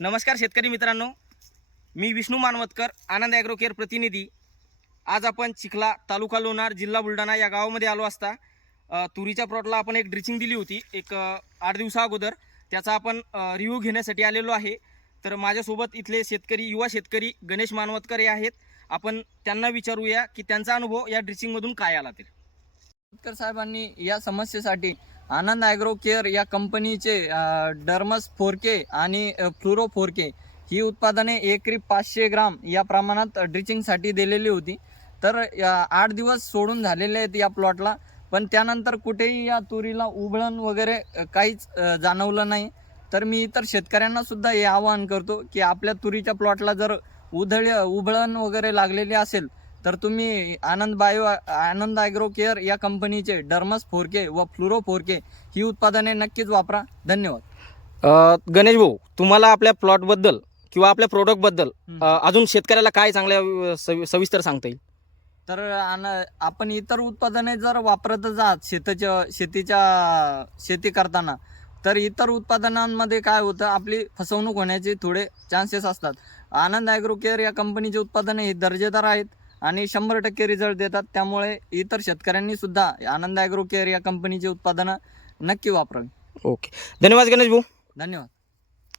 नमस्कार शेतकरी मित्रांनो. मी विष्णू मानवतकर आनंद ॲग्रो केअर प्रतिनिधी. आज आपण चिखला तालुका लोणार जिल्हा बुलढाणा या गावामध्ये आलो असता. तुरीच्या प्लॉटला आपण एक ड्रिचिंग दिली होती एक आठ दिवसा अगोदर. त्याचा आपण रिव्ह्यू घेण्यासाठी आलेलो आहे. तर माझ्यासोबत इथले शेतकरी युवा शेतकरी गणेश मानवतकर हे आहेत. आपण त्यांना विचारूया की त्यांचा अनुभव या ड्रिचिंगमधून काय आला ते. साहेबांनी या समस्येसाठी आनंद ॲग्रो केअर या कंपनीचे डर्मस फोरके आणि फ्लुरो फोरके ही उत्पादने एकरी पाचशे ग्राम या प्रमाणात ड्रिचिंगसाठी दिलेली होती. तर या आठ दिवस सोडून झालेले आहेत या प्लॉटला पण त्यानंतर कुठेही या तुरीला उबळण वगैरे काहीच जाणवलं नाही. तर मी इतर शेतकऱ्यांना सुद्धा हे आवाहन करतो की आपल्या तुरीच्या प्लॉटला जर उधळ उबळण वगैरे लागलेली असेल तर तुम्ही Anand bio Anand agro care या कंपनीचे डर्मस फोरके व फ्लुरो फोरके ही उत्पादने नक्कीच वापरा. धन्यवाद. गणेश भाऊ तुम्हाला आपल्या प्लॉटबद्दल किंवा आपल्या प्रोडक्टबद्दल. अजून शेतकऱ्याला काय चांगल्या सविस्तर सांगता येईल? तर आन आपण इतर उत्पादने जर वापरतच आहात शेताच्या शेतीच्या शेती करताना तर इतर उत्पादनांमध्ये काय होतं आपली फसवणूक होण्याचे थोडे चान्सेस असतात. आनंद ॲग्रो केअर या कंपनीचे उत्पादने हे दर्जेदार आहेत. आणि शंभर टक्के रिझल्ट देतात. त्यामुळे इतर शेतकऱ्यांनी सुद्धा आनंद ॲग्रो केअर या कंपनीचे उत्पादनं नक्की वापरावी. ओके धन्यवाद गणेश भाऊ. धन्यवाद.